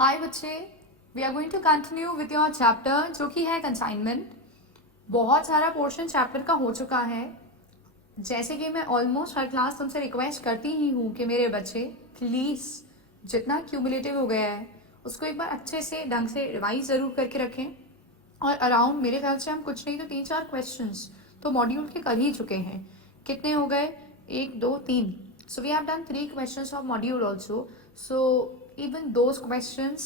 हाय बच्चे, we are going to continue with your chapter जो कि है कंसाइनमेंट। बहुत सारा पोर्शन चैप्टर का हो चुका है। जैसे कि मैं ऑलमोस्ट हर क्लास तुमसे रिक्वेस्ट करती ही हूँ कि मेरे बच्चे प्लीज़ जितना क्यूमुलेटिव हो गया है उसको एक बार अच्छे से ढंग से रिवाइज ज़रूर करके रखें। और अराउंड मेरे ख्याल से हम कुछ नहीं तो 3-4 क्वेश्चंस तो मॉड्यूल के कर ही चुके हैं। कितने हो गए? 1, 2, 3। So we have done 3 questions of module also. So even those questions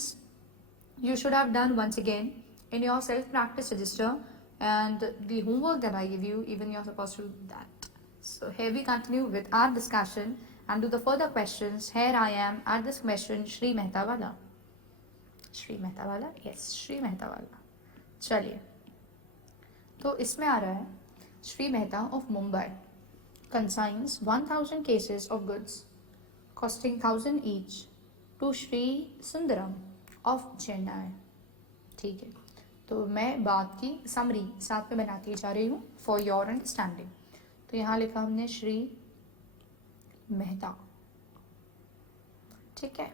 you should have done once again in your self practice register, and the homework that I give you, even you're supposed to do that. So here we continue with our discussion and do the further questions. Here I am at this question, Shri Mehta wala. Shri Mehta wala, yes, Shri Mehta wala. चलिए, तो इसमें आ रहा है Shri Mehta of Mumbai consigns 1000 cases of goods costing 1000 each to Shri Sundaram of Chennai. ठीक है, तो मैं बात की समरी साथ में बनाती जा रही हूँ फॉर योर अंडरस्टैंडिंग। तो यहाँ लिखा हमने श्री मेहता, ठीक है,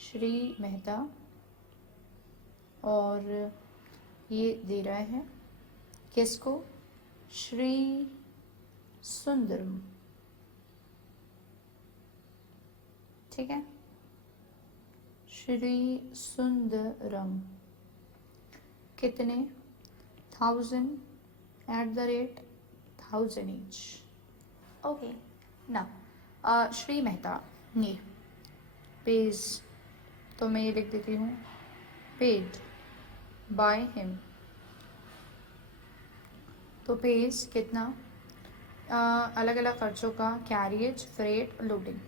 श्री मेहता, और ये दे रहा है किसको? श्री सुंदरम, ठीक है, श्री सुंदरम कितने? 1000 @ 1000 each। Okay, now Shri Mehta ये पेज, तो मैं ये लिख देती हूँ पेड बाय हिम। तो पेज कितना? अलग अलग खर्चों का कैरियज, फ्रेट, लोडिंग,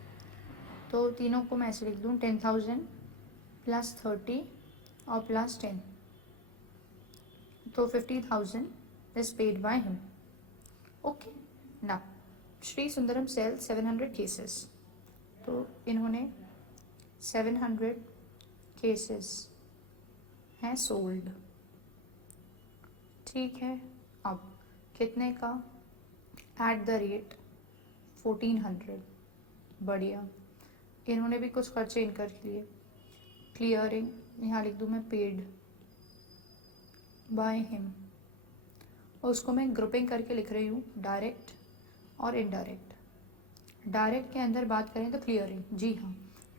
तो तीनों को मैं ऐसे लिख दूँ 10,000 + 30 और +10, तो 50,000 is paid by him. Okay, ना श्री सुंदरम सेल 700 केसेस, तो इन्होंने 700 केसेस हैं सोल्ड, ठीक है। अब कितने का? @ 1400, बढ़िया। इन्होंने भी कुछ खर्चे इनकर लिए, क्लियरिंग, यहाँ लिख दूँ मैं पेड बाय हिम, और उसको मैं ग्रुपिंग करके लिख रही हूँ डायरेक्ट और इनडायरेक्ट। डायरेक्ट के अंदर बात करें तो क्लियरिंग, जी हाँ,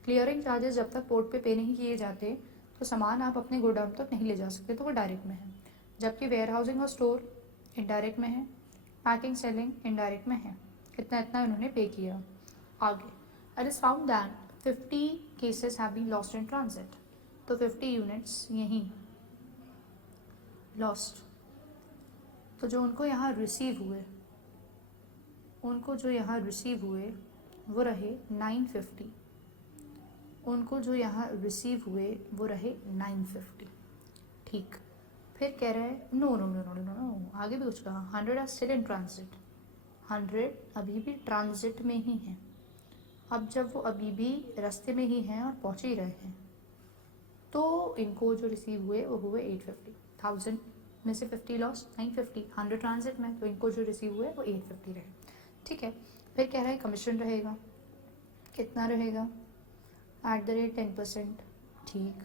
क्लियरिंग चार्जेस जब तक पोर्ट पे नहीं किए जाते तो सामान आप अपने गोडाउन तक नहीं ले जा सकते, तो वो डायरेक्ट में है। जबकि वेयर हाउसिंग और स्टोर इनडायरेक्ट में है, पैकिंग सेलिंग इनडायरेक्ट में है। इतना इतना उन्होंने पे किया। आगे, it is found that 50 cases have been lost in transit, तो 50 यूनिट्स यहीं लॉस्ट। तो जो उनको यहाँ रिसीव हुए, उनको जो यहाँ रिसीव हुए वो रहे 950, उनको जो यहाँ रिसीव हुए वो रहे 950, ठीक। फिर कह रहा है no no no no no no, आगे भी कुछ कहा, 100 आर स्टिल इन ट्रांजिट, 100 अभी भी ट्रांजिट में ही हैं। अब जब वो अभी भी रास्ते में ही हैं और पहुँच ही रहे हैं, तो इनको जो रिसीव हुए वो हुए 850। 1000 में से 50 लॉस, 950, 100 ट्रांजिट में, तो इनको जो रिसीव हुए वो 850 रहे, ठीक है। फिर कह रहा है कमीशन रहेगा, कितना रहेगा? @ 10%, ठीक।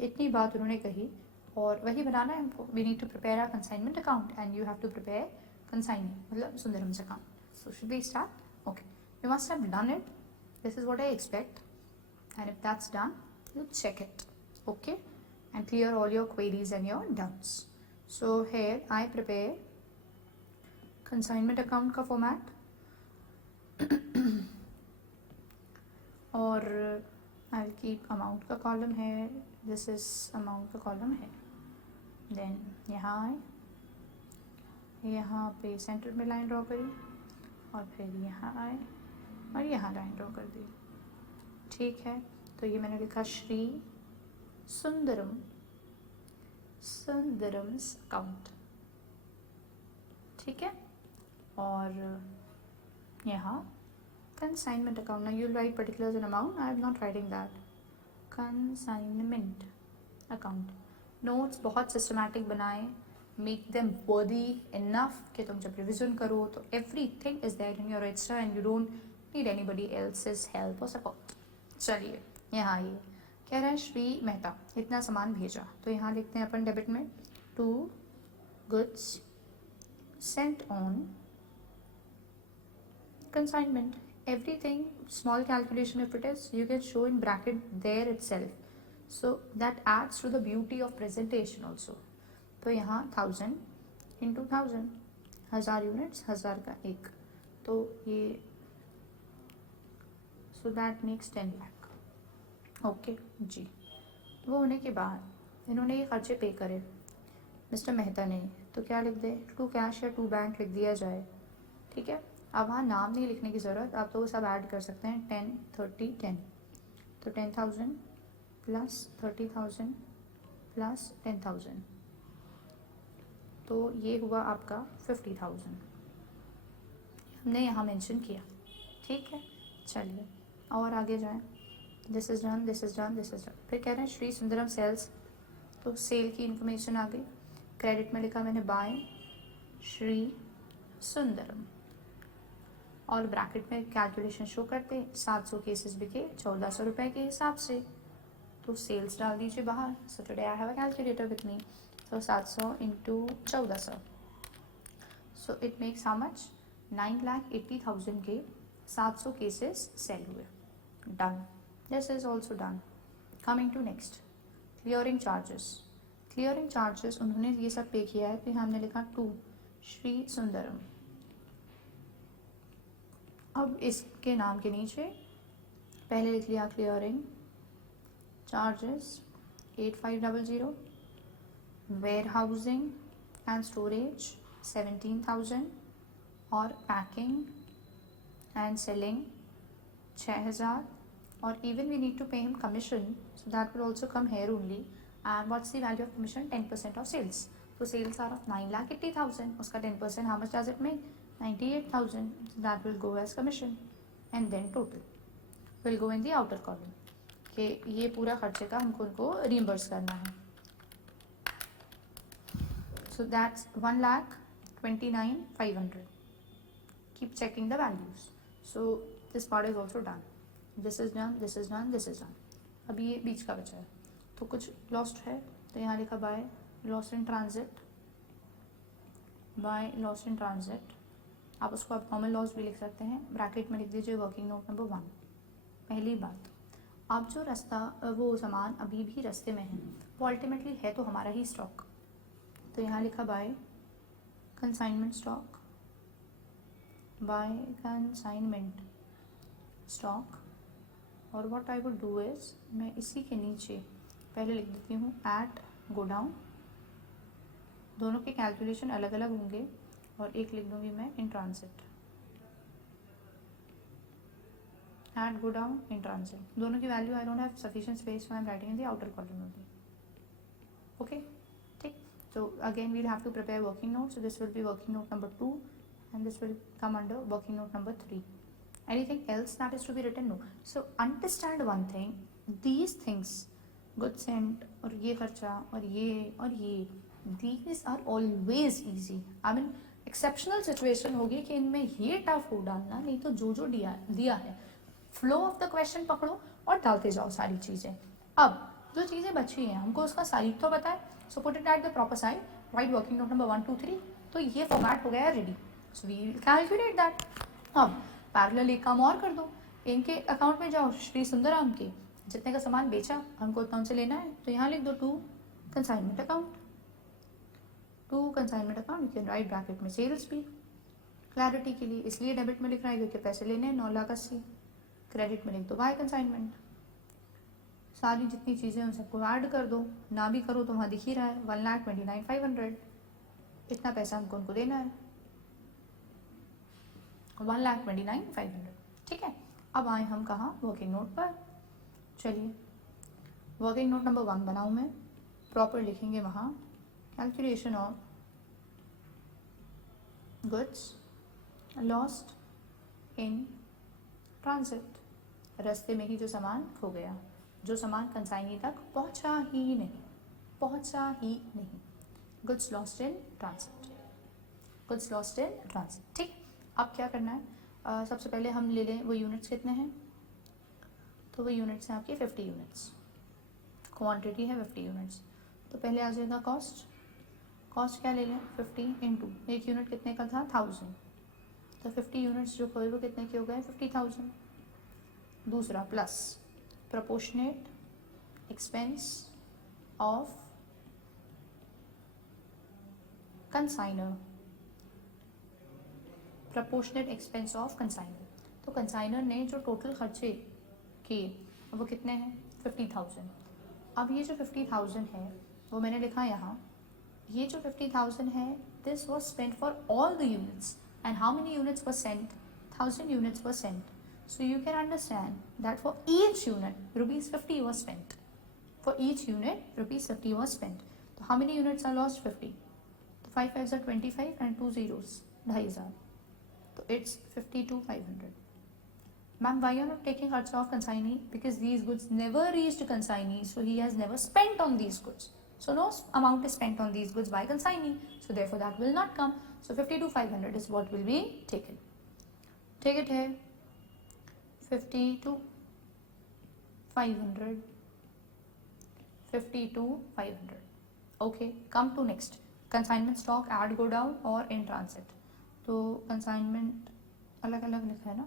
इतनी बात उन्होंने कही, और वही बनाना है हमको। We need to prepare a consignment account and you have to prepare consigning मतलब Sundaram's account. So should we start? Okay, you must have done it, this is what I expect, and if that's done you check it, okay, and clear all your queries and your doubts. So here I prepare consignment account का format और I'll keep amount का column है, this is amount का column है। then यहाँ आए, यहाँ पे सेंटर में लाइन ड्रॉ करी, और फिर यहाँ आए और यहाँ लाइन ड्रॉ कर दी, ठीक है। तो ये मैंने लिखा श्री सुंदरम, सुंदरम्स अकाउंट, ठीक है। और यहाँ कंसाइनमेंट अकाउंट, ना you write particulars an amount, I am not writing that. Consignment account, notes बहुत सिस्टमैटिक बनाएं, मेक देम वर्दी इनफ कि तुम जब रिविजन करो तो everything is there in your register and you don't need anybody else's help और support. चलिए यहाँ आइए, कह रहा है श्री मेहता इतना सामान भेजा, तो यहाँ लिखते हैं अपन डेबिट में 2 goods sent on consignment. Everything small calculation if it is, you can show in bracket there itself, so that adds to the beauty of presentation also. तो यहाँ 1000 into 1000, 1000 यूनिट्स, 1000 का एक, तो ये so that makes 10 lakh. Okay जी। वो होने के बाद इन्होंने ये खर्चे पे करे मिस्टर मेहता ने, तो क्या लिख दे, टू कैश या टू बैंक लिख दिया जाए, ठीक है। अब वहाँ नाम नहीं लिखने की ज़रूरत, आप तो वो सब ऐड कर सकते हैं, 10 30 10, तो 10,000 प्लस 30,000 प्लस 10,000, तो ये हुआ आपका 50,000, हमने यहाँ मेंशन किया, ठीक है। चलिए और आगे जाएं, this is done, this is done, this is done. फिर कह रहे हैं श्री सुंदरम सेल्स, तो सेल की इन्फॉर्मेशन आ गई, क्रेडिट में लिखा मैंने बाय श्री सुंदरम, और ब्रैकेट में कैलकुलेशन शो करते 700 केसेस बिके 1400 रुपये के हिसाब से, तो सेल्स डाल दीजिए बाहर। So today I have a calculator with me, तो 700 into 1400, so it makes how much, 9,80,000 के 700 केसेस सेल हुए। Done, this is also done. Coming to next, clearing charges. Clearing charges उन्होंने ये सब पे किया है, तो हमने लिखा 2 श्री सुंदरम। अब इसके नाम के नीचे पहले लिख लिया clearing charges 8500, warehousing and storage 17,000, और पैकिंग एंड सेलिंग 6,000, और even we need to pay him commission, so that will also come here only. And what's the value of commission? 10% of sales. So sales are of 9,80,000. उसका 10% how much does it make? 98,000. So that will go as commission. And then total will go in the outer column. कि ये पूरा खर्चे का हमको उनको reimburse करना है. So that's 1,29,500. Keep checking the values. So this part is also done. This is done, this is done, this is done. अभी ये बीच का बचा है, तो कुछ लॉस्ट है, तो यहाँ लिखा by lost in transit, by lost in transit. आप उसको आप नॉर्मल लॉस भी लिख सकते हैं, ब्रैकेट में लिख दीजिए वर्किंग नोट नंबर 1। पहली बात, आप जो रास्ता वो सामान अभी भी रास्ते में है, वो अल्टीमेटली है तो हमारा ही स्टॉक, तो यहाँ लिखा by consignment stock, by consignment stock. और what I would do is, मैं इसी के नीचे पहले लिख देती हूँ एट गोडाउन, दोनों के कैलकुलेशन अलग अलग होंगे, और एक लिख दूँगी मैं in transit, at godown in transit. दोनों की value I don't have sufficient space, so I am writing in the outer column only. Okay, ठीक। तो again we'll have to prepare working note, so this will be working note number 2 and this will come under working note number 3. Anything else that is to be written? No. So understand one thing, these things, goods sent और ये खर्चा और ये, these are always easy. I mean exceptional situation होगी कि इनमें ये tough हो डालना, नहीं तो जो दिया है फ्लो ऑफ द क्वेश्चन पकड़ो और डालते जाओ सारी चीज़ें। अब जो चीज़ें बची हैं हमको उसका साइड तो बताए, so put it at the proper side, right working note number 1 2 3, तो ये फॉर्मेट हो गया है ready, so we will calculate that. अब पैरेलल एक काम और कर दो, इनके अकाउंट में जाओ, श्री सुंदराम के जितने का सामान बेचा हमको उतना उनसे लेना है, तो यहाँ लिख दो 2 consignment account, 2 consignment account. You can right bracket में सेल्स भी क्लैरिटी के लिए, इसलिए डेबिट में लिख रहा है क्योंकि पैसे लेने हैं 9,80,000, क्रेडिट में लिख दो बाय कंसाइनमेंट। सारी जितनी चीज़ें उन सबको ऐड कर दो, ना भी करो तो वहाँ दिख ही रहा है 1,29,500, इतना पैसा हमको उनको देना है, 1,29,500, ठीक है। अब आए हम कहाँ, वर्किंग नोट पर। चलिए वर्किंग नोट नंबर 1 बनाऊँ मैं, प्रॉपर लिखेंगे वहाँ calculation of goods lost in transit, रास्ते में ही जो सामान खो गया, जो सामान कंसाइनी तक पहुँचा ही नहीं, goods lost in transit, goods lost in transit, ठीक। अब क्या करना है, सबसे पहले हम ले लें वो यूनिट्स कितने हैं, तो वो यूनिट्स हैं आपके 50 यूनिट्स, क्वांटिटी है 50 यूनिट्स, तो पहले आ जाएगा कॉस्ट। कॉस्ट क्या ले लें, 50 इंटू एक यूनिट कितने का था, 1000, तो 50 यूनिट्स जो कोई वो कितने के हो गए, 50,000। दूसरा plus proportionate expense of consignor, proportionate expense of consignor, तो कंसाइनर ने जो टोटल खर्चे किए वो कितने हैं, 50,000। अब ये जो 50,000 है वो मैंने लिखा यहाँ, ये जो 50,000 है this was spent for all the units and how many units were sent, 1000 units were Saint, so you can understand that for each unit rupees 50 was spent, for each unit rupees 50 was spent, so how many units are lost, 50, so 5 5s are 25 and 2 zeros 2500, so it's 52,500. Ma'am, why you're not taking kharcha of consignee, because these goods never reached consignee, so he has never spent on these goods, so no amount is spent on these goods by consignee, so therefore that will not come, so 52,500 is what will be taken. Take it here, 52,500, 52,500. Okay, come to next, consignment stock add go down और in transit, तो consignment अलग अलग लिखा है ना,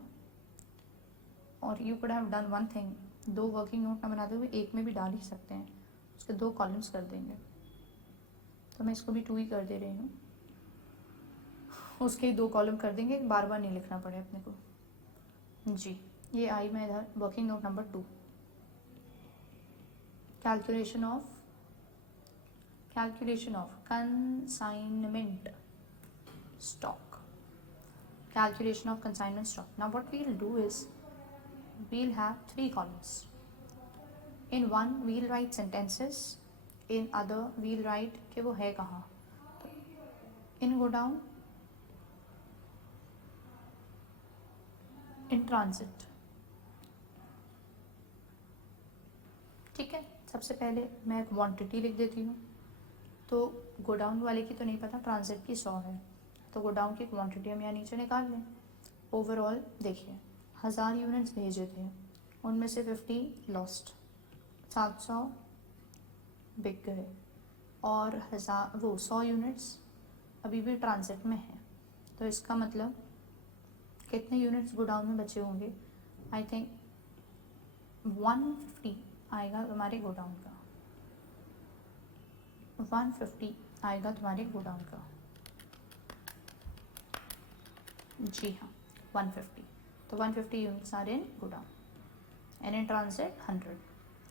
और you could have done one thing, दो working note ना बनाते हुए एक में भी डाल ही सकते हैं, उसके दो कॉलम्स कर देंगे, तो मैं इसको भी 2 ही कर दे रही हूँ, उसके दो कॉलम कर देंगे, बार बार नहीं लिखना पड़े अपने को जी। ये आई मैं इधर working note number 2, calculation of consignment stock, calculation of consignment stock. Now what we'll do is we'll have 3 columns. In one we'll write sentences, in other we'll write कि वो है कहाँ, in go down, in transit, ठीक है। सबसे पहले मैं quantity लिख देती हूँ, तो गोडाउन वाले की तो नहीं पता, ट्रांजिट की 100 है, तो गोडाउन की क्वांटिटी हम यहाँ नीचे निकाल लें। ओवरऑल देखिए 1000 यूनिट्स भेजे थे, उनमें से 50 लॉस्ट, 700 बिक गए, और 100 यूनिट्स अभी भी ट्रांजिट में है, तो इसका मतलब कितने यूनिट्स गोडाउन में बचे होंगे, आई थिंक 150 आएगा तुम्हारे गोडाउन का, 150 आएगा तुम्हारे गोडाउन का, जी हाँ 150, तो 150 units are in godown and in transit 100,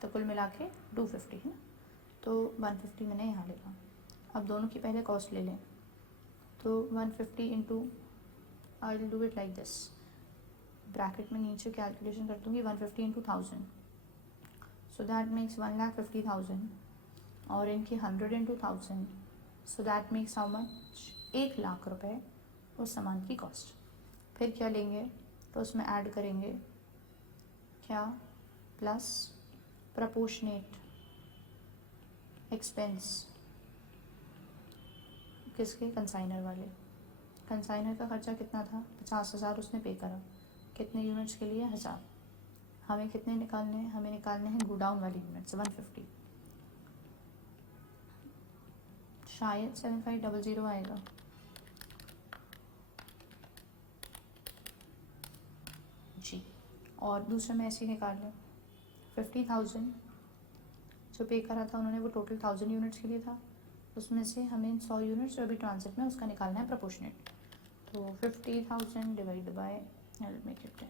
तो कुल मिला के 250 है ना, तो 150 मैंने यहाँ लिखा। अब दोनों की पहले कॉस्ट ले लें, तो 150 into, I will do it like this, bracket में नीचे कैलकुलेशन कर दूँगी, 150 इंटू 1000, सो दैट मेक्स 1,50,000, और इनकी 100 into 1000, so that makes how much, 1,00,000 रुपये उस सामान की कॉस्ट। फिर क्या लेंगे, तो उसमें ऐड करेंगे क्या, प्लस प्रपोर्शनेट एक्सपेंस, किसके, कंसाइनर वाले, कंसाइनर का खर्चा कितना था, 50,000 उसने पे करा, कितने यूनिट्स के लिए, 1000, हमें कितने निकालने हैं, हमें निकालने हैं गोडाउन वाली यूनिट्स 150, शायद 7500 आएगा, जी। और दूसरा में ऐसे ही निकाल लें, 50,000 जो पे करा था उन्होंने, वो टोटल 1000 यूनिट्स के लिए था, उसमें से हमें 100 यूनिट्स जो अभी ट्रांजिट में, उसका निकालना है प्रपोर्शनेट, तो 50,000 डिवाइड बाय, मेक इट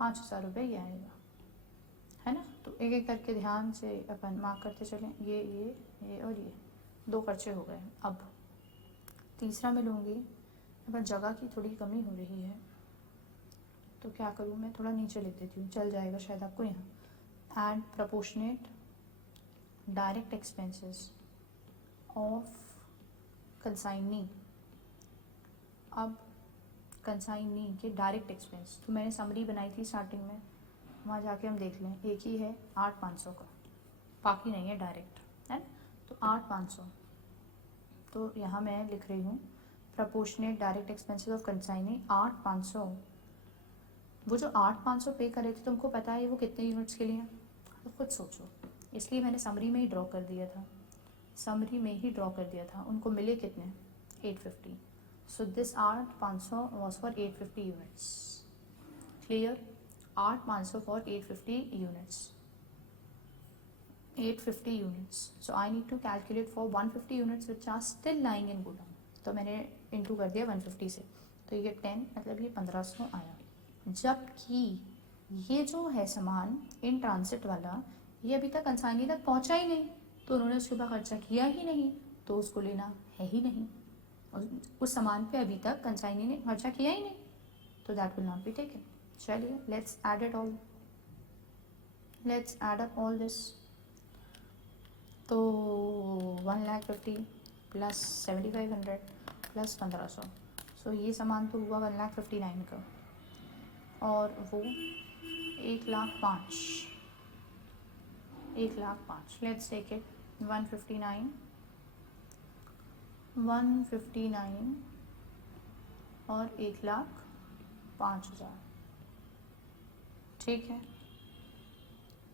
5,000 रुपये ये आएगा, है ना। तो एक एक करके ध्यान से अपन मार्क करते चलें, ये और ये 2 खर्चे हो गए। अब तीसरा मैं लूँगी, पर जगह की थोड़ी कमी हो रही है, तो क्या करूँ मैं, थोड़ा नीचे लिख देती हूँ, चल जाएगा शायद आपको यहाँ, add proportionate direct expenses of consignee. अब कंसाइनी के डायरेक्ट एक्सपेंस, तो मैंने समरी बनाई थी स्टार्टिंग में, वहाँ जाके हम देख लें, एक ही है 8,500 का, बाकी नहीं है डायरेक्ट, है ना, तो 8,500, तो यहाँ मैं लिख रही हूँ proportionate direct expenses of consignee 8,500, वो जो 8,500 पे करे थे तुमको पता है वो कितने यूनिट्स के लिए हैं, तो खुद सोचो, इसलिए मैंने समरी में ही ड्रॉ कर दिया था, समरी में ही ड्रॉ कर दिया था। उनको मिले कितने? 850. So this art 500 was for 850 units. Clear? Art 500 for 850 units. 850 units. So I need to calculate for 150 units which are still lying in godown. तो मैंने इंटू कर दिया 150 से, तो ये 10 मतलब ये 1500 आया. जबकि ये जो है सामान इन ट्रांसिट वाला, ये अभी तक कंसाइनी तक पहुंचा ही नहीं, तो उन्होंने उसके ऊपर खर्चा किया ही नहीं, तो उसको लेना है ही नहीं. उस सामान पे अभी तक कंसाइनी ने खर्चा किया ही नहीं, तो that will not be taken. चलिए let's add it all. Let's add up all this. तो 1,50,000 प्लस 7,500 प्लस 1,500. सो ये सामान तो हुआ 1,59,000 का, और वो 1,05,000. 1,05,000. लेट्स टेक इट 159 और 1,05,000. ठीक है,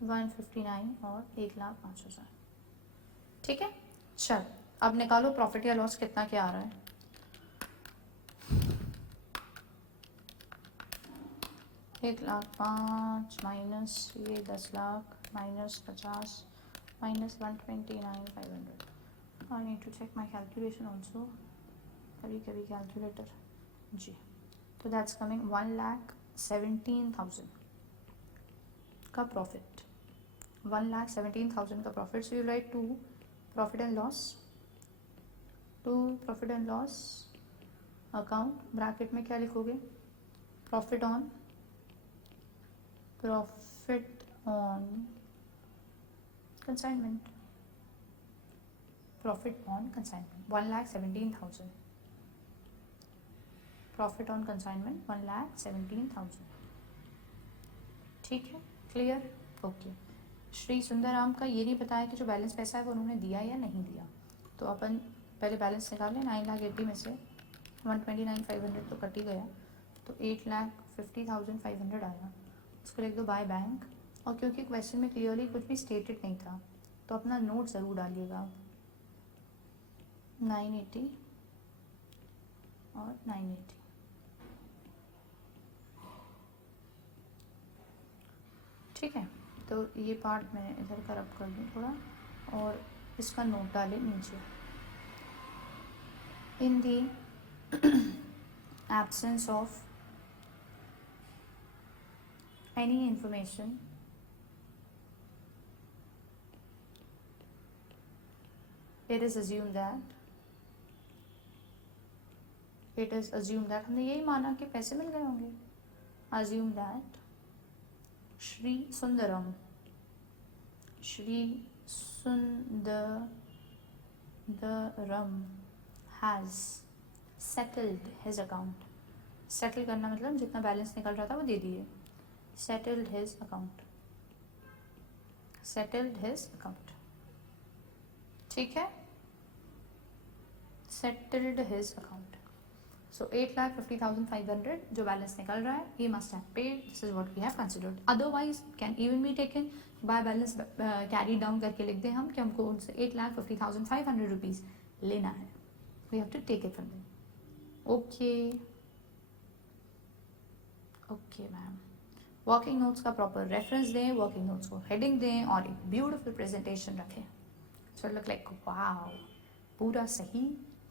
159 और 1,05,000. ठीक है. चल अब निकालो प्रॉफिट या लॉस कितना क्या आ रहा है. $1,05,000 माइनस ये 10 lakh minus 50 minus 129,500. I need to check my calculation also. कभी कभी कैलकुलेटर जी. तो दैट्स कमिंग 1,17,000 का प्रॉफिट. 1,17,000 का profit. So you write to profit and loss, to profit and loss account. Bracket में क्या लिखोगे? Profit on consignment. Profit on consignment 1,17,000. Profit on consignment 1,17,000. ठीक है, क्लियर? ओके. श्री सुंदराम का ये नहीं बताया कि जो बैलेंस पैसा है वो उन्होंने दिया या नहीं दिया. तो अपन पहले बैलेंस निकाल लें. 9,80,000 में से 129,500 तो कट ही गया, तो 8,50,500 आया. उसको लिख दो बाय बैंक. और क्योंकि क्वेश्चन में क्लियरली कुछ भी स्टेटेड नहीं था, तो अपना नोट ज़रूर डालिएगा आप. 980 और 980. ठीक है, तो ये पार्ट मैं इधर का रब कर दूँ थोड़ा, और इसका नोट डालें नीचे. In the absence of any information it is assumed that हमने यही माना कि पैसे मिल गए होंगे. assume that Shri Sundaram has settled his account. Settle करना मतलब जितना बैलेंस निकल रहा था वो दे दिए. settled his account. ठीक है, settled his account. So 8,50,500 जो बैलेंस निकल रहा है, he must have paid. This is what we have considered. Otherwise can even be taken by balance carried down करके लिख दें हम कि हमको उनसे 8,50,500 रुपीज़ लेना है. We have to take it from them. Okay ma'am. Working notes का प्रॉपर रेफरेंस दें, वर्किंग नोट्स को हेडिंग दें और एक ब्यूटीफुल प्रेजेंटेशन रखें. सो लुक लाइक वाओ, पूरा सही,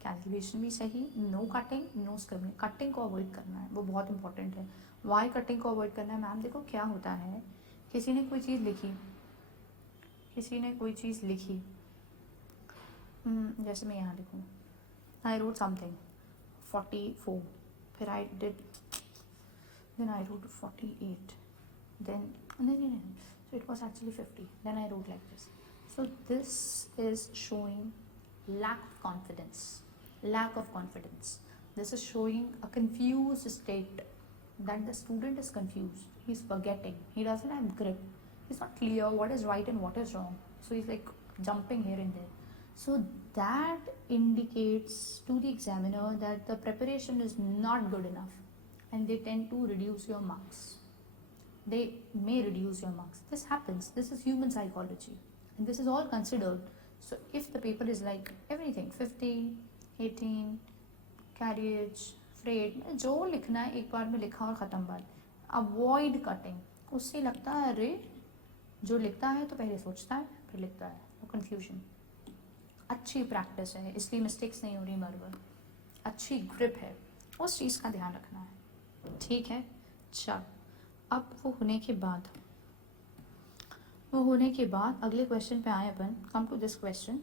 कैलकुलेशन भी सही, नो कटिंग नो स्क्रिबिंग. कटिंग को अवॉइड करना है, वो बहुत इंपॉर्टेंट है. वाई कटिंग को अवॉइड करना है मैम? देखो क्या होता है, किसी ने कोई चीज़ लिखी, जैसे मैं यहाँ लिखूँ, आई रोट समथिंग 44, फिर I did, then I wrote 48, then so it was actually 50, then I wrote like this. So this is showing lack of confidence. This is showing a confused state, that the student is confused, he's forgetting, he doesn't have grip, he's not clear what is right and what is wrong, so he's like jumping here and there. So that indicates to the examiner that the preparation is not good enough, and they tend to reduce your marks. They may reduce your marks. This happens. This is human psychology. and this is all considered. So if the paper is like everything 50, 18, carriage, freight, जो लिखना है एक बार में लिखा और ख़त्म बात. Avoid cutting. उससे लगता है अरे जो लिखता है तो पहले सोचता है फिर लिखता है, वो कन्फ्यूजन. अच्छी प्रैक्टिस है, इसलिए मिस्टेक्स नहीं हो रही बार बार. अच्छी ग्रिप है, उस चीज़ का ध्यान रखना है. ठीक है. चल अब वो होने के बाद अगले क्वेश्चन पे आए अपन. Come to this question.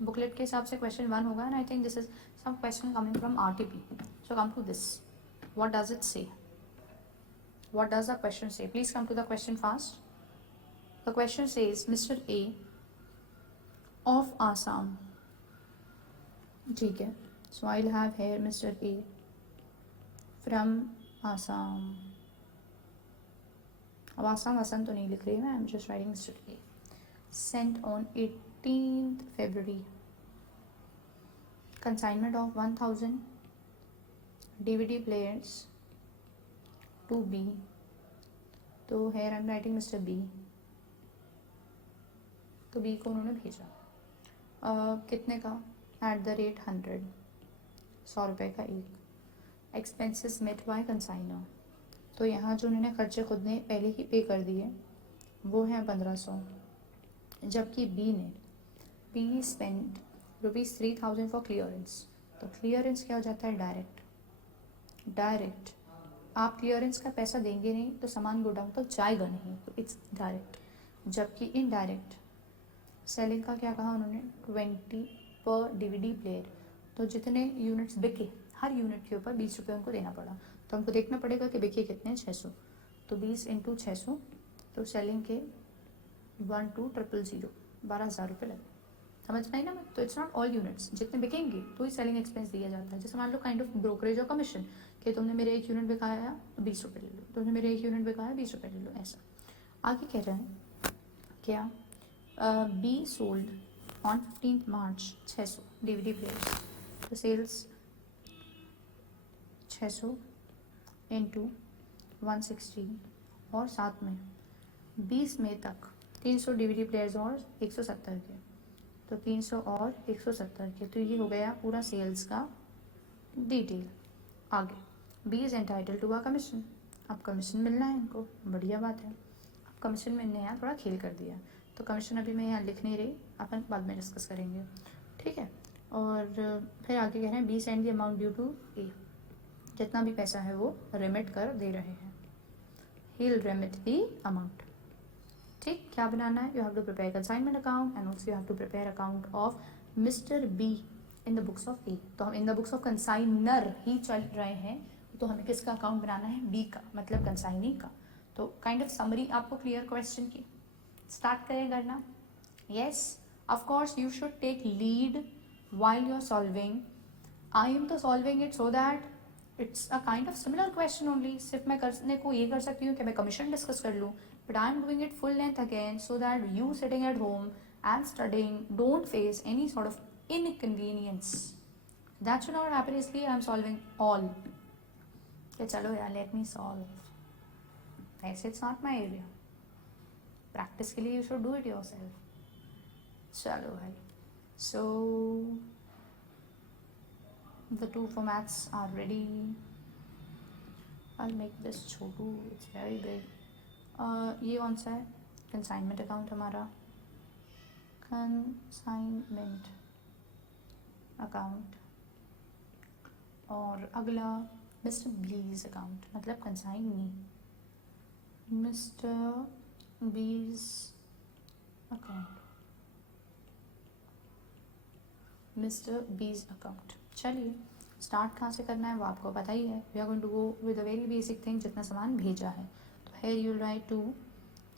Booklet के हिसाब से क्वेश्चन 1 होगा and I think this is some question coming from RTP. So come to this. What does it say? What does the question say? Please come to the question fast. The question says Mr. A of Assam. ठीक है. So I'll have here Mr. A from Assam. अब आसाम असम तो नहीं लिख रही मैं. I'm just writing Mr. A. Sent on 18th February. Consignment of 1000 DVD players to B. तो here I'm writing Mr. B. तो B को उन्होंने भेजा. कितने का? @100. 100 रुपये का एक. Expenses met by consignor. तो यहाँ जो उन्होंने खर्चे खुद ने पहले ही पे कर दिए वो हैं 1500. जबकि बी स्पेंड ₹3000 फॉर क्लियरेंस. तो क्लियरेंस क्या हो जाता है? डायरेक्ट. आप क्लियरेंस का पैसा देंगे नहीं तो सामान गोडाउन तक जाएगा नहीं, तो इट्स डायरेक्ट. जबकि इनडायरेक्ट सेलिंग का क्या कहा उन्होंने? 20 पर DVD प्लेयर. तो जितने यूनिट्स बिके हर यूनिट के ऊपर 20 रुपये उनको देना पड़ा. तो हमको देखना पड़ेगा कि बिके कितने? 600. तो 20 × 600 तो सेलिंग के 12,000 12,000 रुपये लगे. समझ पाई ना मैं? तो इट्स नॉट ऑल यूनिट्स. जितने बिकेंगे तो ही सेलिंग एक्सपेंस दिया जाता है. जैसे मान लो काइंड ऑफ ब्रोकरेज और कमीशन कि तुमने मेरे एक यूनिट बिकाया 20 रुपये ले लो, तुमने मेरे एक यूनिट बिकाया 20 रुपये ले लो. ऐसा आगे कह रहे हैं क्या? Be sold on 15 March 600 DVD players. तो सेल्स 600 × 160 और साथ में 20 मई तक 300 DVD प्लेयर्स और 170 के. तो 300 और 170 के. तो ये हो गया पूरा सेल्स का डिटेल. आगे B is entitle to a commission. अब कमीशन मिलना है इनको, बढ़िया बात है. अब कमीशन मैंने यहाँ थोड़ा खेल कर दिया. तो कमीशन अभी मैं यहाँ लिख नहीं रही, अपन बाद में डिस्कस करेंगे. ठीक है. और फिर आगे कह रहे हैं B send the amount due to A. जितना भी पैसा है वो रेमिट कर दे रहे हैं. He will remit the amount. ठीक. क्या बनाना है? You have to prepare consignment account and also you have to prepare account of mister B in the books of A. तो हम in the books of consignor ही चल रहे हैं, तो हमें किसका अकाउंट बनाना है? बी का, मतलब कंसाइनी का. तो काइंड ऑफ समरी आपको क्लियर क्वेश्चन की. स्टार्ट करें करना. Yes of course you should take lead while you are solving. I am तो solving it so that it's a kind of similar question only. सिर्फ मैं करने को ये कर सकती हूँ कि मैं कमीशन डिस्कस कर लूँ, but I am doing it full length again so that you sitting at home and studying don't face any sort of inconvenience. That should not happen. इसलिए I am solving all. कि चलो यार let me solve. ऐसे it's not my area. Practice के लिए you should do it yourself. चलो भाई. So the two formats are ready. I'll make this Chhotu. It's very big. ये कौन सा है? कंसाइनमेंट अकाउंट हमारा. Consignment account. और अगला मिस्टर बीज अकाउंट, मतलब कंसाइनी. Mr B's account. Mr B's account. चलिए स्टार्ट कहाँ से करना है वो आपको पता ही है. We are going to go with a very basic thing. जितना सामान भेजा है तो here you will write to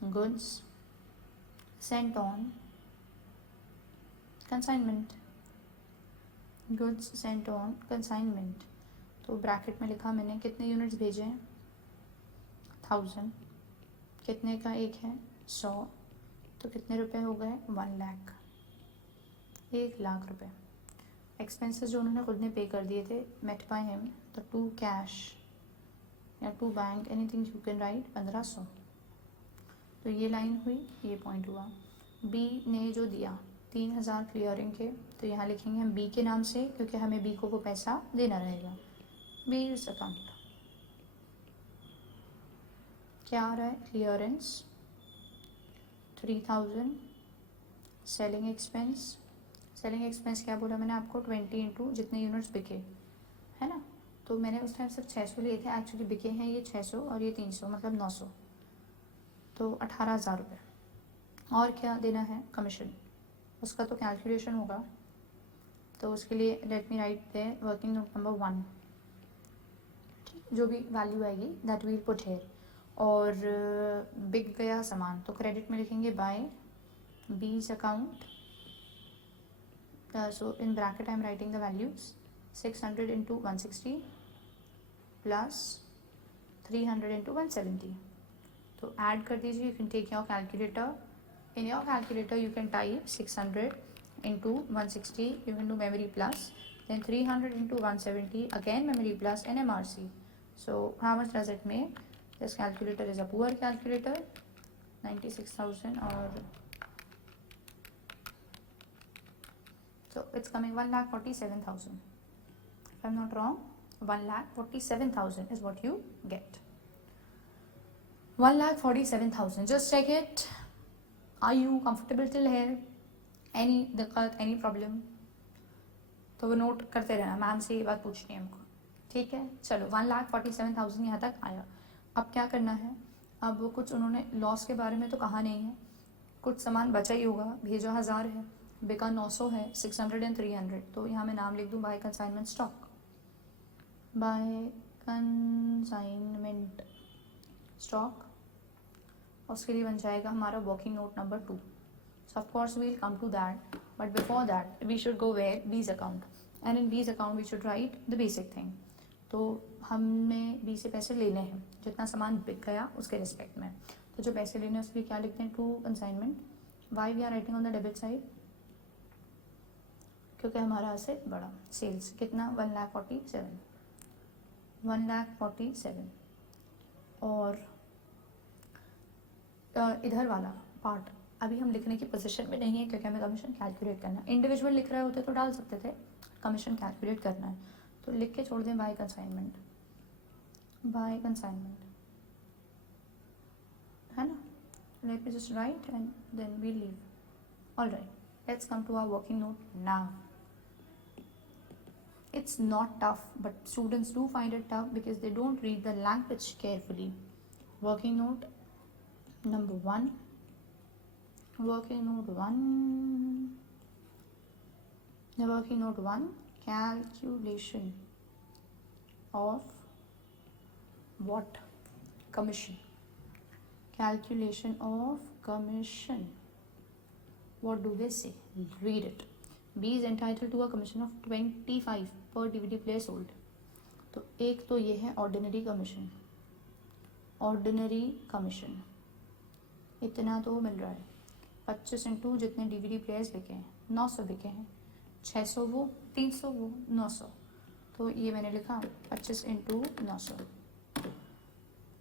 goods sent on consignment. Goods sent on consignment. तो ब्रैकेट में लिखा मैंने कितने यूनिट्स भेजे हैं? 1000. कितने का एक है? 100. तो कितने रुपए हो गए? 1 लाख. 1 लाख रुपए. एक्सपेंसेस जो उन्होंने खुद ने पे कर दिए थे मेट बाय हिम. तो टू कैश या to bank anything you can write 1500. तो ये लाइन हुई, ये पॉइंट हुआ। बी ने जो दिया 3000 क्लियरिंग के, तो यहाँ लिखेंगे हम बी के नाम से, क्योंकि हमें बी को वो पैसा देना रहेगा। बी इस अकाउंट क्या आ रहा है, clearance 3000, selling expense, selling expense क्या बोला मैंने आपको, 20 इंटू जितने यूनिट्स बिके, है ना। तो मैंने उस टाइम सिर्फ 600 लिए थे, एक्चुअली बिके हैं ये 600 और ये 300, मतलब 900, तो 18,000 रुपये। और क्या देना है, कमीशन, उसका तो कैलकुलेशन होगा, तो उसके लिए let me right they working note number 1, जो भी वैल्यू आएगी दैट वील पुट हेयर। और बिक गया सामान, तो क्रेडिट में लिखेंगे by B's account. So in bracket I am writing the values 600 into 160 plus 300 into 170. तो add कर दीजिए, you can take your calculator. In your calculator you can type 600 into 160, you can do memory plus, then 300 into 170 again memory plus and MRC. So how much does it make? This calculator is a poor calculator, 96,000 or so it's coming 1,47,000. If I'm not wrong, 1,47,000 is what you get. 1,47,000. Just check it. Are you comfortable till here? Any दिक्कत, any problem? तो वो note करते रहना, ma'am से ये बात पूछनी है हमको, ठीक है। चलो 1,47,000 यहाँ तक आया। अब क्या करना है, अब कुछ उन्होंने लॉस के बारे में तो कहा नहीं है, कुछ सामान बचा ही होगा, भेजा 1000 है, बिका 900 है, 600 एंड 300, तो यहाँ मैं नाम लिख दूँ by consignment stock, by consignment stock, उसके लिए बन जाएगा हमारा working note number 2. So of course we will come to that, but before that we should go where B's account, and in B's account we should write the basic thing. तो हमें B से पैसे लेने हैं, जितना सामान बिक गया उसके रिस्पेक्ट में, तो जो पैसे लेने हैं उसके लिए क्या लिखते हैं, to consignment. Why we are writing on the debit side, क्योंकि हमारा असेट बढ़ा, सेल्स कितना 1,47,000 और इधर वाला पार्ट अभी हम लिखने की पोजीशन में नहीं है, क्योंकि हमें कमीशन कैलकुलेट करना है। इंडिविजुअल लिख रहे होते तो डाल सकते थे, कमीशन कैलकुलेट करना है तो लिख के छोड़ दें बाय कंसाइनमेंट, बाय कंसाइनमेंट, है ना। Let me just write and then we leave. All right, let's come to our working note now. It's not tough, but students do find it tough because they don't read the language carefully. Working note number 1. Working note 1. The working note 1, calculation of what? Commission. Calculation of commission. What do they say? Read it. B is entitled to a commission of 25 per DVD player sold. तो एक तो ये है ordinary commission, ordinary commission इतना तो मिल रहा है, 25 into जितने DVD प्लेयर्स बिके हैं, 900 बिके हैं, 600 वो, 300 वो, 900, तो ये मैंने लिखा 25 into 900,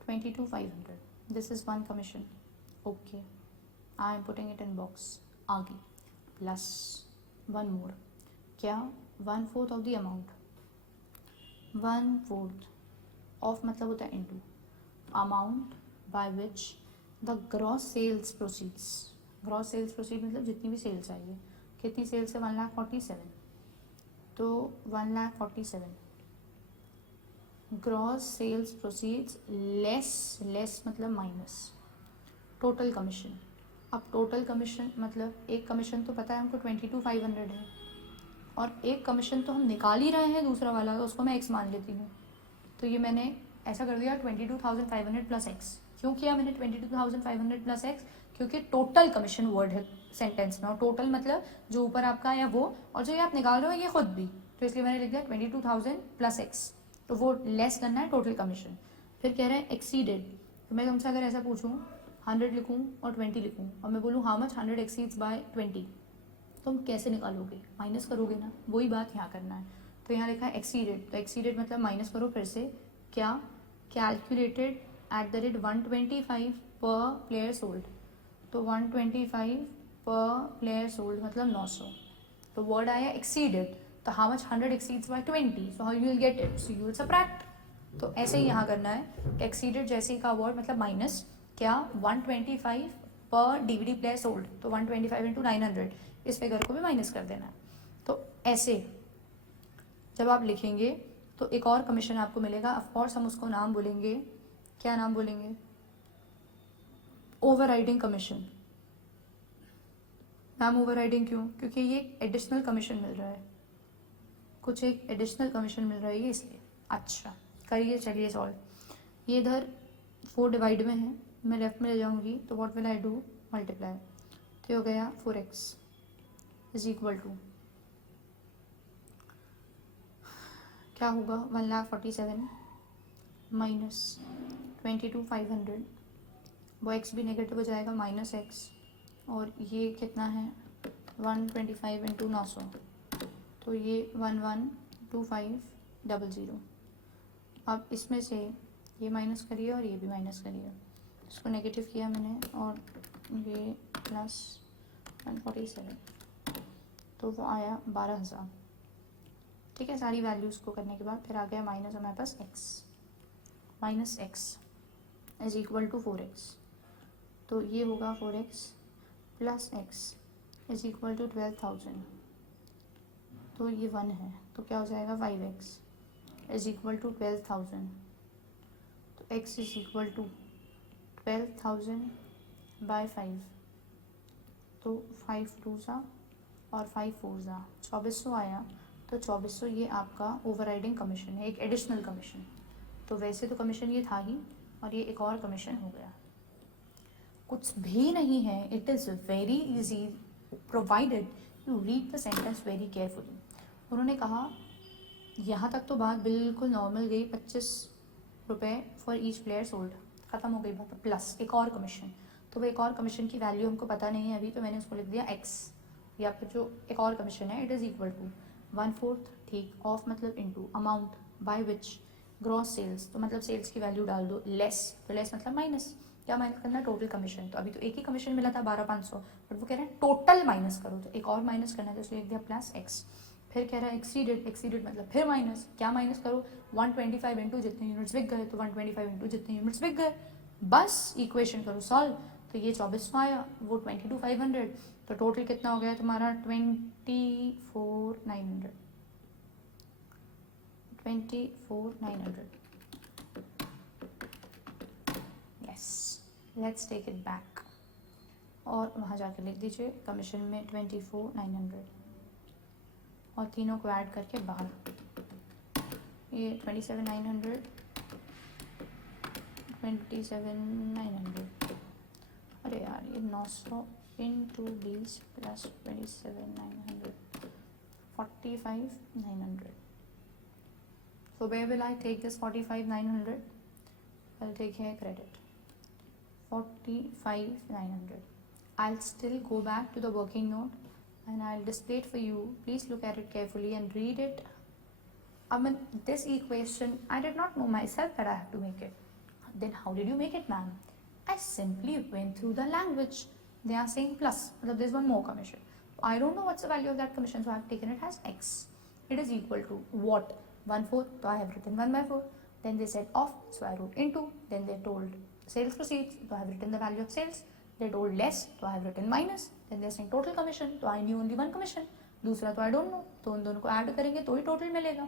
22,500. This is one commission, okay, I am putting it in box. आगे प्लस वन मोर, क्या 1/4 ऑफ द अमाउंट, 1/4 ऑफ मतलब होता है into amount by which the gross sales proceeds, gross sales proceed मतलब जितनी भी सेल्स आई है, कितनी सेल्स है 1,47,000, तो 1,47,000 ग्रॉस सेल्स प्रोसीड्स लेस मतलब माइनस टोटल कमीशन। अब टोटल कमीशन मतलब एक कमीशन तो पता है हमको 22,500 है, और एक कमीशन तो हम निकाल ही रहे हैं दूसरा वाला, तो उसको मैं एक्स मान लेती हूँ, तो ये मैंने ऐसा कर दिया 22,500 प्लस एक्स। क्यों किया मैंने 22,500 प्लस एक्स, क्योंकि टोटल कमीशन वर्ड है सेंटेंस में, और टोटल मतलब जो ऊपर आपका या वो, और जो ये आप निकाल रहे हो ये खुद भी, तो इसलिए मैंने लिख दिया 22,000 प्लस एक्स, तो वो लेस करना है टोटल कमीशन। फिर कह रहे हैं एक्सीडेड, तो मैं तुमसे अगर ऐसा पूछूँ 100 लिखूँ और 20 लिखूँ, और मैं बोलूँ हाउ मच 100 एक्सीड्स बाय 20, तुम कैसे निकालोगे, माइनस करोगे ना, वही बात यहाँ करना है। तो यहाँ लिखा है एक्सीडेड, तो एक्सीडेड मतलब माइनस करो फिर से, क्या कैलकुलेटेड @125 पर प्लेयर सोल्ड, तो 125 पर प्लेयर सोल्ड मतलब 900. तो वर्ड आया एक्सीडेड, तो how much 100 exceeds by 20, so how you will get it, so you will subtract. तो ऐसे ही यहाँ करना है कि एक्सीडेड जैसे ही का वर्ड मतलब माइनस क्या 125 पर डीवीडी प्लेयर सोल्ड, तो 125 इंटू 900 इस फिगर को भी माइनस कर देना है. तो ऐसे जब आप लिखेंगे तो एक और कमीशन आपको मिलेगा. ऑफकोर्स हम उसको नाम बोलेंगे, क्या नाम बोलेंगे, ओवरराइडिंग कमीशन. नाम ओवरराइडिंग क्यों, क्योंकि ये एडिशनल कमीशन मिल रहा है, कुछ एक एडिशनल कमीशन मिल रहा है ये इसलिए. अच्छा करिए, चलिए सॉल्व. ये इधर 4 डिवाइड में है, मैं लेफ्ट में ले जाऊंगी तो what will I do, multiply. तो हो गया 4x इज इक्वल टू क्या होगा 1,47,000 माइनस 22,500. वो x भी नेगेटिव हो जाएगा माइनस x, और ये कितना है 125 इंटू 900, तो ये 112500. अब इसमें से ये माइनस करिए और ये भी माइनस करिए, इसको नेगेटिव किया मैंने, और ये प्लस 147, तो वो आया 12,000. ठीक है, सारी वैल्यूज़ को करने के बाद फिर आ गया माइनस हमारे पास x, minus x is equal to 4x. तो ये होगा 4x plus x is equal to 12,000, तो ये 1 है, तो क्या हो जाएगा 5x इज इक्वल टू 12,000. तो x is equal to 12,000 by 5, तो 5 2 सा और 5 4 सा 2400 आया. तो 2400 ये आपका ओवरराइडिंग कमीशन है, एक एडिशनल कमीशन. तो वैसे तो कमीशन ये था ही, और ये एक और कमीशन हो गया. कुछ भी नहीं है, it is very easy provided you read the sentence very carefully. उन्होंने कहा यहाँ तक तो बात बिल्कुल नॉर्मल गई, 25 रुपये फॉर ईच प्लेयर सोल्ड, ख़त्म हो गई बात. प्लस एक और कमीशन, तो वो एक और कमीशन की वैल्यू हमको पता नहीं है अभी, तो मैंने उसको लिख दिया x, या फिर जो एक और कमीशन है इट इज़ इक्वल टू 1/4, ठीक, ऑफ मतलब into amount by which gross sales, तो मतलब सेल्स की वैल्यू डाल दो, लेस, तो लेस मतलब माइनस, क्या माइनस करना, टोटल कमीशन. तो अभी तो एक ही कमीशन मिला था 12,500, बट वो कह रहे हैं टोटल माइनस करो, तो एक और माइनस करना है, तो इसलिए लिख दिया प्लस x. फिर कह रहा है एक्सीडेड, एक्सीडेड मतलब फिर माइनस, क्या माइनस करो 125 इंटू जितने यूनिट्स बिक गए, तो 125 इंटू जितने यूनिट्स बिक गए, बस इक्वेशन करो सॉल्व. तो ये 2400 आया, वो 22,500, तो टोटल कितना हो गया तुम्हारा 24,900. 24,900. Yes, let's take it back, और वहाँ जाकर लिख दीजिए कमीशन में 24,900, और तीनों को ऐड करके बाहर, ये 27,900, 27,900. अरे यार ये 900 into 20 plus 27,900, 45,900. So where will I take this 45,900? I'll take here credit 45,900. I'll still go back to the working note and I'll display it for you. Please look at it carefully and read it. I mean, this equation I did not know myself that I have to make it. Then how did you make it, ma'am? I simply went through the language. They are saying plus, there's one more commission. I don't know what's the value of that commission, so I have taken it as x. It is equal to what? 1/4, so I have written 1/4. Then they said off, so I wrote into. Then they told sales proceeds, so I have written the value of sales. They told less, so I have written minus. Then they're saying total commission, so I knew only one commission. दूसरा तो I don't know, तो उन दोनों को add करेंगे तो ही total मिलेगा.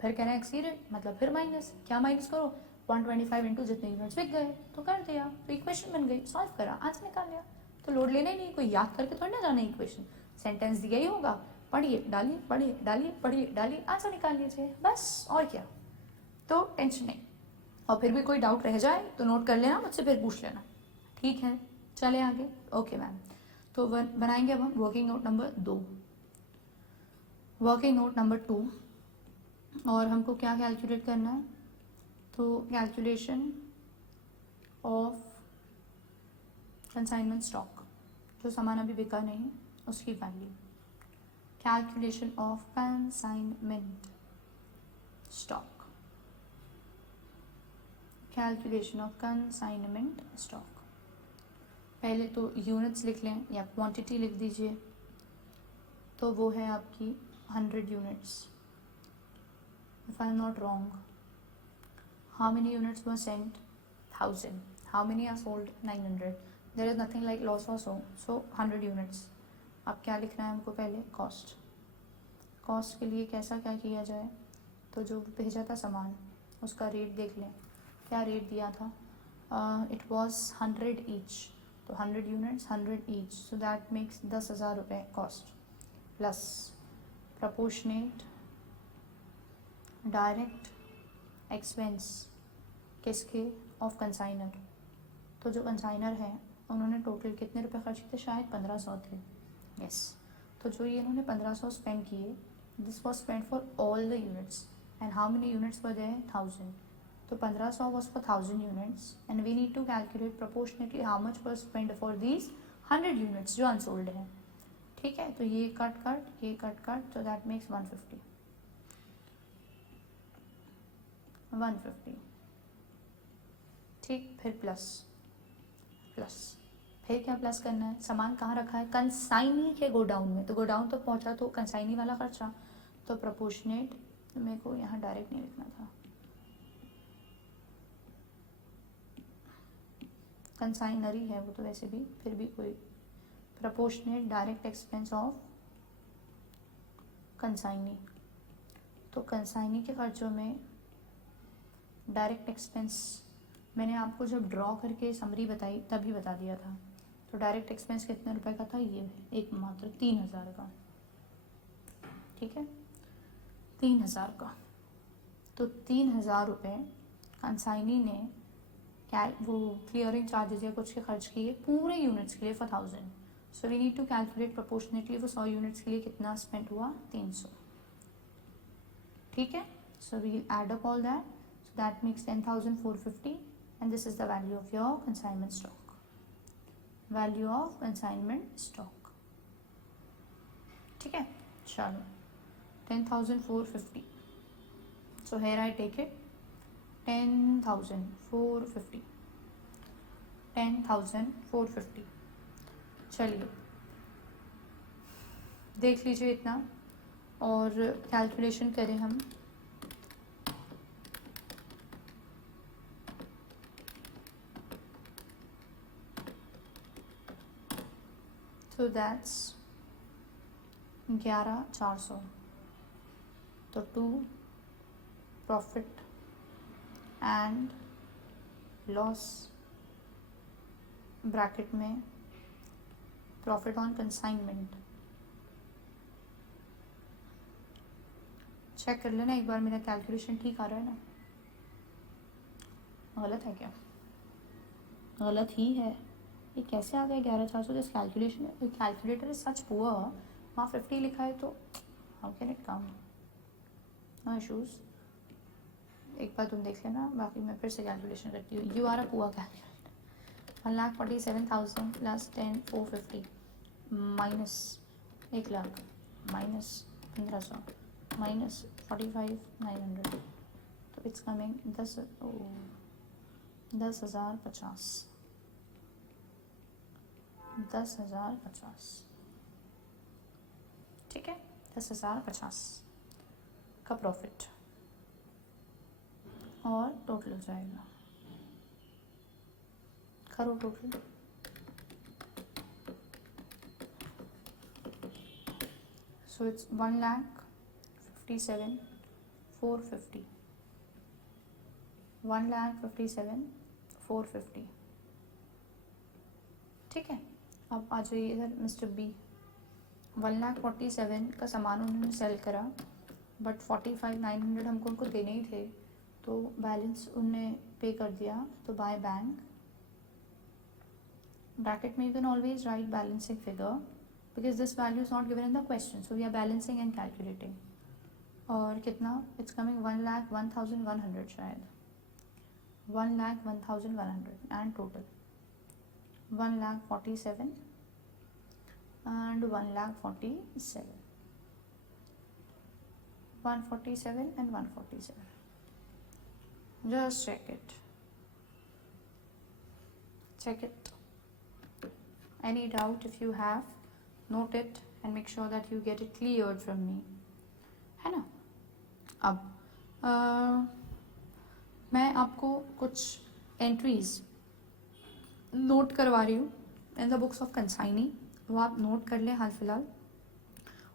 फिर कह रहे हैं एक्सीडेड मतलब फिर माइनस, क्या माइनस करो 125 इंटू जितने यूनिट्स बिक गए, तो कर दिया, तो इक्वेशन बन गई, सॉल्व करा, आंसर निकाल लिया. तो लोड लेना ही नहीं, कोई याद करके थोड़ी ना जाना इक्वेशन, सेंटेंस दिया ही होगा, पढ़िए डालिए, पढ़िए डालिए, पढ़िए डालिए, आंसर निकाल लीजिए, बस और क्या. तो टेंशन नहीं, और फिर भी कोई डाउट रह जाए तो नोट कर लेना, मुझसे फिर पूछ लेना. ठीक है, चले आगे. ओके मैम, तो बनाएंगे अब हम working note number 2. Working note number 2, और हमको क्या कैलकुलेट करना है, तो कैलकुलेशन ऑफ कंसाइनमेंट स्टॉक, जो सामान अभी बिका नहीं उसकी value. Calculation of consignment stock. Calculation of consignment stock. पहले तो यूनिट्स लिख लें या क्वांटिटी लिख दीजिए, तो वो है आपकी 100 units. If I am not wrong, how many units were sent? 1000. How many are sold? 900. There is nothing like loss और सो 100 यूनिट्स। अब क्या लिखना है हमको? पहले कॉस्ट। कॉस्ट के लिए कैसा क्या किया जाए? तो जो भेजा था सामान उसका रेट देख लें, क्या रेट दिया था? इट वॉज 100 ईच, तो 100 units 100 each, so that makes 10,000 रुपये cost, plus proportionate direct expense किसके? Of consignor. तो जो कंसाइनर है उन्होंने टोटल कितने रुपए खर्च किए थे? शायद 1500 थे। यस, तो जो ये इन्होंने 1500 स्पेंड किए, this was spend for all the units and how many units were there? 1000. तो 1500 was for 1000 units and we need to calculate proportionately how much was spent for these 100 units जो unsold है। ठीक है, तो ये cut ये cut, तो that makes 150। 150, ठीक। फिर प्लस फिर क्या प्लस करना है? सामान कहाँ रखा है? कंसाइनी के गोडाउन में, तो गोडाउन तक पहुँचा तो कंसाइनी वाला खर्चा, तो प्रोपोर्शनेट, मेरे को यहाँ डायरेक्ट नहीं लिखना था, कंसाइनरी है वो तो वैसे भी, फिर भी कोई proportionate direct expense of consignee. तो कंसाइनी के खर्चों में डायरेक्ट एक्सपेंस मैंने आपको जब ड्रॉ करके समरी बताई तभी बता दिया था। तो डायरेक्ट एक्सपेंस कितने रुपए का था? ये एक मात्र 3000 का, ठीक है, 3000 का। तो 3000 रुपये कंसाइनी ने वो क्लियरिंग चार्जेस या कुछ के खर्च किए पूरे यूनिट्स के लिए for 1000। So we need to calculate proportionately वो 100 यूनिट्स के लिए कितना स्पेंड हुआ? 300, ठीक है। So we add up all that, so that makes 10,450 and this is the value of your consignment stock. Value of consignment stock, ठीक है। चलो 10,450, so here I take it 10,450, 10,450। चलिए देख लीजिए इतना और कैलकुलेशन करें हम। तो दैट्स 11,400। तो 2 प्रॉफिट एंड लॉस ब्रैकेट में प्रॉफिट ऑन कंसाइनमेंट। चेक कर लेना एक बार मेरा कैलकुलेशन ठीक आ रहा है ना? गलत है क्या? गलत ही है। ये कैसे आ गया 11,400? This calculation, calculator is such poor. वहाँ 50 लिखा है तो how can it come? No issues, एक बार तुम देख लेना, बाकी मैं फिर से कैलकुलेशन करती हूँ। You are a poor calculator. 1,47,000 plus 10,450 minus 1,00,000 minus 1,500 minus 45,900, तो इट्स कमिंग 10,050, 10,050, ठीक है। 10,050 का प्रॉफिट और टोटल हो जाएगा, करो टोटल। सो इट्स 1,57,450, 1,57,450, ठीक है। अब आ जाइए इधर मिस्टर बी। 1,47,000 का सामान उन्होंने सेल करा, बट 45,900 हमको उनको देने ही थे, तो बैलेंस उनने पे कर दिया। तो बाय बैंक, ब्रैकेट में you can always write balancing figure because this value is not given in the question, so we are balancing and calculating. और कितना? इट्स कमिंग 1,01,100 शायद, 1,01,100 and total 1,47,000 and 1,47,000, 147 and 147. Just check it. check it. Any doubt if you have, note it and make sure that you get it cleared from me, है ना. अब मैं आपको कुछ entries note करवा रही हूँ इन द बुक्स ऑफ कंसाइनी, वो आप नोट कर लें हाल फिलहाल.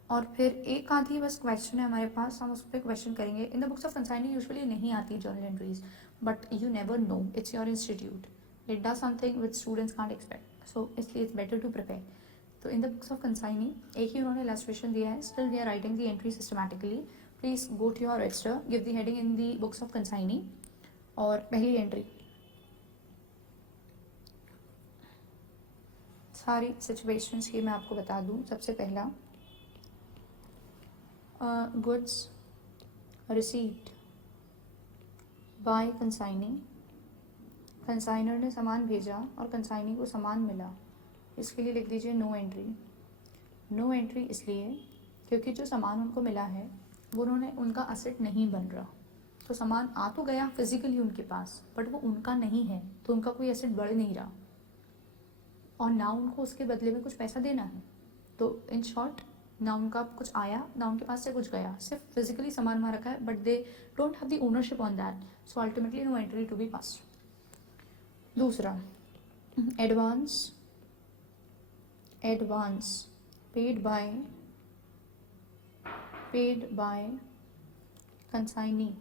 और फिर एक आधी बस क्वेश्चन है हमारे पास, हम उस पर क्वेश्चन करेंगे. In the books of consignee usually नहीं आती journal entries, but you never know, it's your institute, it does something which students can't expect, so इसलिए इट्स बेटर टू प्रिपेयर. तो in the books of consignee एक ही उन्होंने illustration दिया है, still they are writing the entry systematically. Please go to your register, give the heading in the books of consignee. और पहली entry, सारी situations की मैं आपको बता दूं. सबसे पहला, goods received by consignee, consignor ने सामान भेजा और कंसाइनी को सामान मिला, इसके लिए लिख दीजिए नो एंट्री. नो एंट्री इसलिए क्योंकि जो सामान उनको मिला है वो उनका असेट नहीं बन रहा. तो सामान आ तो गया फिजिकली उनके पास, बट वो उनका नहीं है, तो उनका कोई एसेट बढ़ नहीं रहा और ना उनको उसके बदले में कुछ पैसा देना है. तो इन शॉर्ट, ना उनका कुछ आया ना उनके पास से कुछ गया, सिर्फ फिजिकली सामान वहाँ रखा है, but they don't have the ownership on that, so ultimately no entry to be passed. दूसरा, एडवांस पेड बाय कंसाइनी.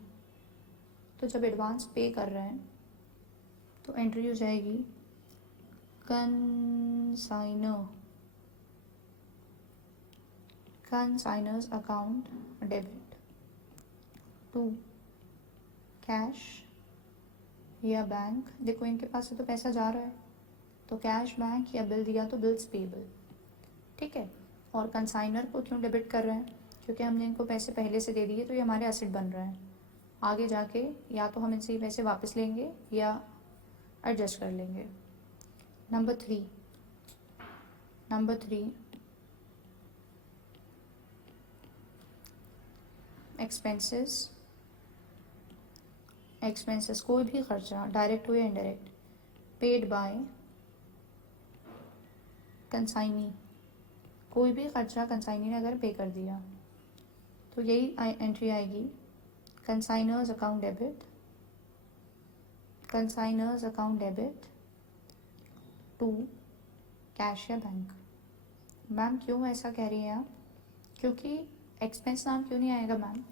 तो जब एडवांस पे कर रहे हैं तो एंट्री हो जाएगी consignor's account debit to cash या बैंक. देखो इनके पास से तो पैसा जा रहा है, तो कैश, बैंक या बिल दिया तो बिल्स पेबल, ठीक है. और कंसाइनर को क्यों डेबिट कर रहे हैं, क्योंकि हमने इनको पैसे पहले से दे दिए, तो ये हमारे एसेट बन रहे हैं. आगे जाके या तो हम इनसे ये पैसे वापस लेंगे या एडजस्ट कर लेंगे. नंबर थ्री, एक्सपेंसेस कोई भी खर्चा, डायरेक्ट हो या इनडायरेक्ट, पेड बाय कंसाइनी. कोई भी खर्चा कंसाइनी ने अगर पे कर दिया तो यही एंट्री आएगी, consignor's account debit to cash या बैंक. मैम क्यों ऐसा कह रही हैं आप, क्योंकि एक्सपेंस नाम क्यों नहीं आएगा मैम,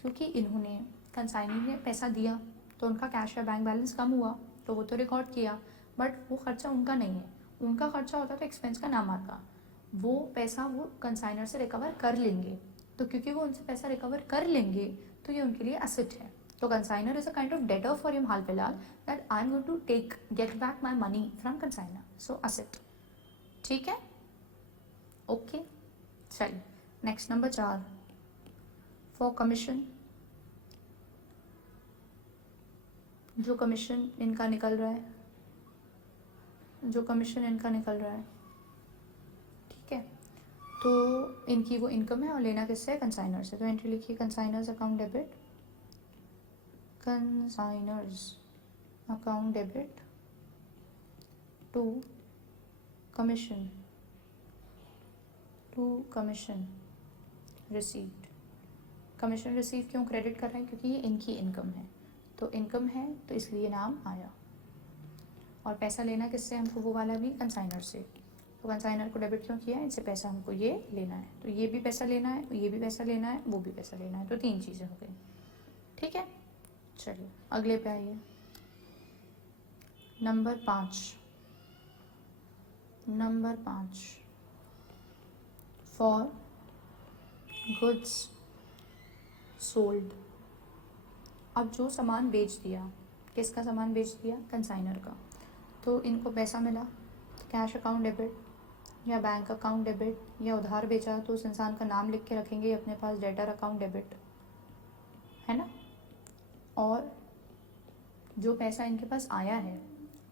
क्योंकि इन्होंने कंसाइनी ने पैसा दिया तो उनका कैश या बैंक बैलेंस कम हुआ, तो वो तो रिकॉर्ड किया, बट वो खर्चा उनका नहीं है. उनका खर्चा होता तो एक्सपेंस का नाम आता, वो पैसा वो कंसाइनर से रिकवर कर लेंगे. तो क्योंकि वो उनसे पैसा रिकवर कर लेंगे तो ये उनके लिए एसेट है. तो consignor is a kind of debtor for him हाल फिलहाल, that I am going to get back my money from consignor, so asset. ठीक है, ओके. चलिए नेक्स्ट, नंबर 4, फॉर कमीशन. जो कमीशन इनका निकल रहा है, ठीक है, तो इनकी वो इनकम है और लेना किससे है, कंसाइनर से. तो एंट्री लिखिए, consignor's account debit to commission received. Commission receive क्यों क्रेडिट कर रहे हैं, क्योंकि ये इनकी इनकम है, तो इनकम है तो इसलिए नाम आया. और पैसा लेना किससे, हमको वो वाला भी कंसाइनर से. तो कंसाइनर को डेबिट क्यों किया, इनसे पैसा हमको ये लेना है, तो ये भी पैसा लेना है, ये भी पैसा लेना है, वो भी पैसा लेना है, तो 3 चीज़ें हो गई. ठीक है, चलिए अगले पे आइए. Number 5, for goods sold. अब जो सामान बेच दिया, किसका सामान बेच दिया, कंसाइनर का, तो इनको पैसा मिला, तो कैश अकाउंट डेबिट या बैंक अकाउंट डेबिट, या उधार बेचा तो उस इंसान का नाम लिख के रखेंगे अपने पास, डेटर अकाउंट डेबिट, है ना. और जो पैसा इनके पास आया है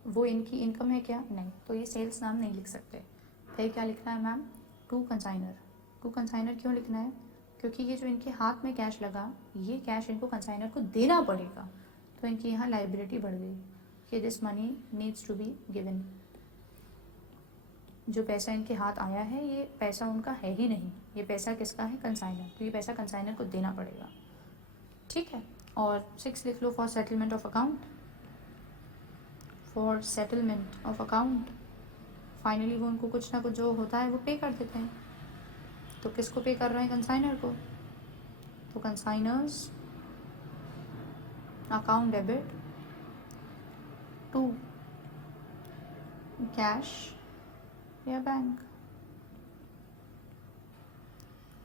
वो इनकी इनकम है क्या, नहीं, तो ये सेल्स नाम नहीं लिख सकते. फिर क्या लिखना है मैम, टू कंसाइनर क्यों लिखना है, क्योंकि ये जो इनके हाथ में कैश लगा, ये कैश इनको कंसाइनर को देना पड़ेगा, तो इनकी यहाँ लाइबिलिटी बढ़ गई. कि this money needs to be given. जो पैसा इनके हाथ आया है ये पैसा उनका है ही नहीं, ये पैसा किसका है? कंसाइनर। तो ये पैसा कंसाइनर को देना पड़ेगा, ठीक है। और 6 लिख लो, for settlement of account, for settlement of account. Finally वो उनको कुछ ना कुछ जो होता है वो पे कर देते हैं। तो किसको पे कर रहे हैं? कंसाइनर को। तो consignor's account debit to cash या बैंक,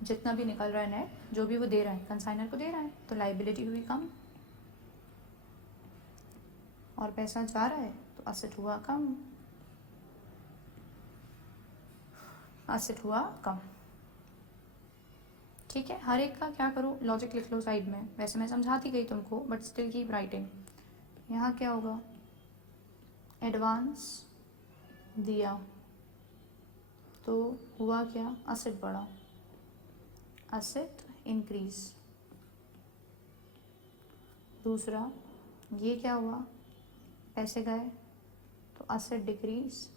जितना भी निकल रहा है नेट, जो भी वो दे रहा है कंसाइनर को दे रहा है, तो लाइबिलिटी हुई कम और पैसा जा रहा है तो असेट हुआ कम, असेट हुआ कम, ठीक है। हर एक का क्या करो, लॉजिक लिख लो साइड में। वैसे मैं समझाती गई तुमको, बट स्टिल कीप राइटिंग। यहाँ क्या होगा? एडवांस दिया तो हुआ क्या? असेट बढ़ा, असेट इंक्रीज। दूसरा ये क्या हुआ? पैसे गए तो असेट डिक्रीज,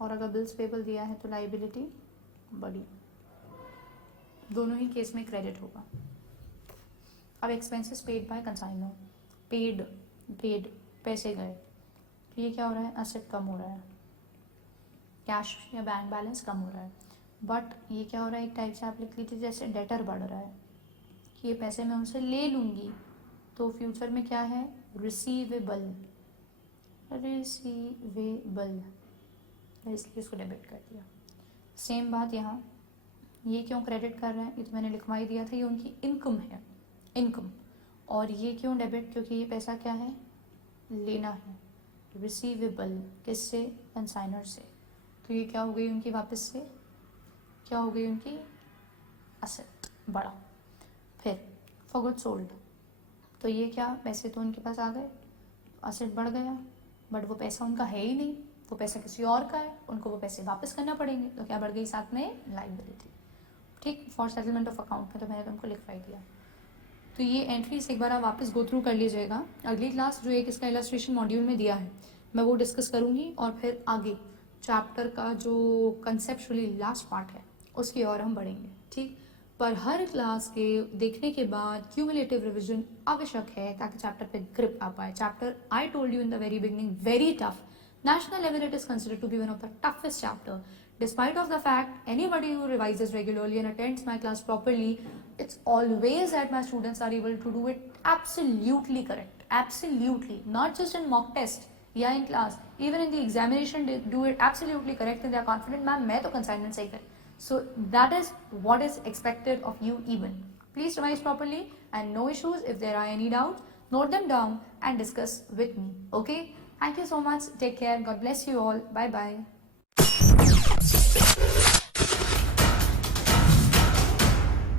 और अगर बिल्स पेबल दिया है तो लाइबिलिटी बढ़ी। दोनों ही केस में क्रेडिट होगा। अब expenses paid by consignor, paid पैसे गए तो ये क्या हो रहा है? असेट कम हो रहा है, कैश या बैंक बैलेंस कम हो रहा है। बट ये क्या हो रहा है? एक टाइप से आप लिख लीजिए जैसे डेटर बढ़ रहा है कि ये पैसे मैं उनसे ले लूँगी तो फ्यूचर में क्या है? रिसीवेबल, इसलिए इसको डेबिट कर दिया। सेम बात यहाँ, ये क्यों क्रेडिट कर रहे हैं? ये तो मैंने लिखवा ही दिया था, ये उनकी इनकम है, इनकम। और ये क्यों डेबिट? क्योंकि ये पैसा क्या है? लेना है, रिसीवेबल। किससे? कंसाइनर से। तो ये क्या हो गई उनकी? वापस से क्या हो गई उनकी? असेट बढ़ा। फिर फॉर गुड्स सोल्ड, तो ये क्या? पैसे तो उनके पास आ गए, असेट बढ़ गया, बट वो पैसा उनका है ही नहीं, वो पैसा किसी और का है, उनको वो पैसे वापस करना पड़ेंगे। तो क्या बढ़ गई? साथ में लाइबिलिटी, ठीक। फॉर सेटलमेंट ऑफ अकाउंट में तो मैंने तुमको लिखवा ही दिया। तो ये एंट्रीज एक बार आप वापस गो थ्रू कर लीजिएगा। अगली क्लास जो एक इसका इलस्ट्रेशन मॉड्यूल में दिया है मैं वो डिस्कस करूँगी, और फिर आगे चैप्टर का जो कंसेप्चुअली लास्ट पार्ट है उसकी ओर हम बढ़ेंगे, ठीक। पर हर क्लास के देखने के बाद क्यूमुलेटिव रिविजन आवश्यक है ताकि चैप्टर पे ग्रिप आ पाए। Chapter I told you in the very beginning, very tough. National level it is considered to be one of the toughest chapter. Despite of the fact, anybody who revises regularly and attends my class properly, it's always that my students are able to do it absolutely correct. Absolutely. Not just in mock test, yeah, in class. Even in the examination, they do it absolutely correct and they are confident, ma'am, मैं तो consignment सही कर. So that is what is expected of you even. Please revise properly and no issues. If there are any doubts, note them down and discuss with me. Okay? Thank you so much. Take care. God bless you all. Bye bye.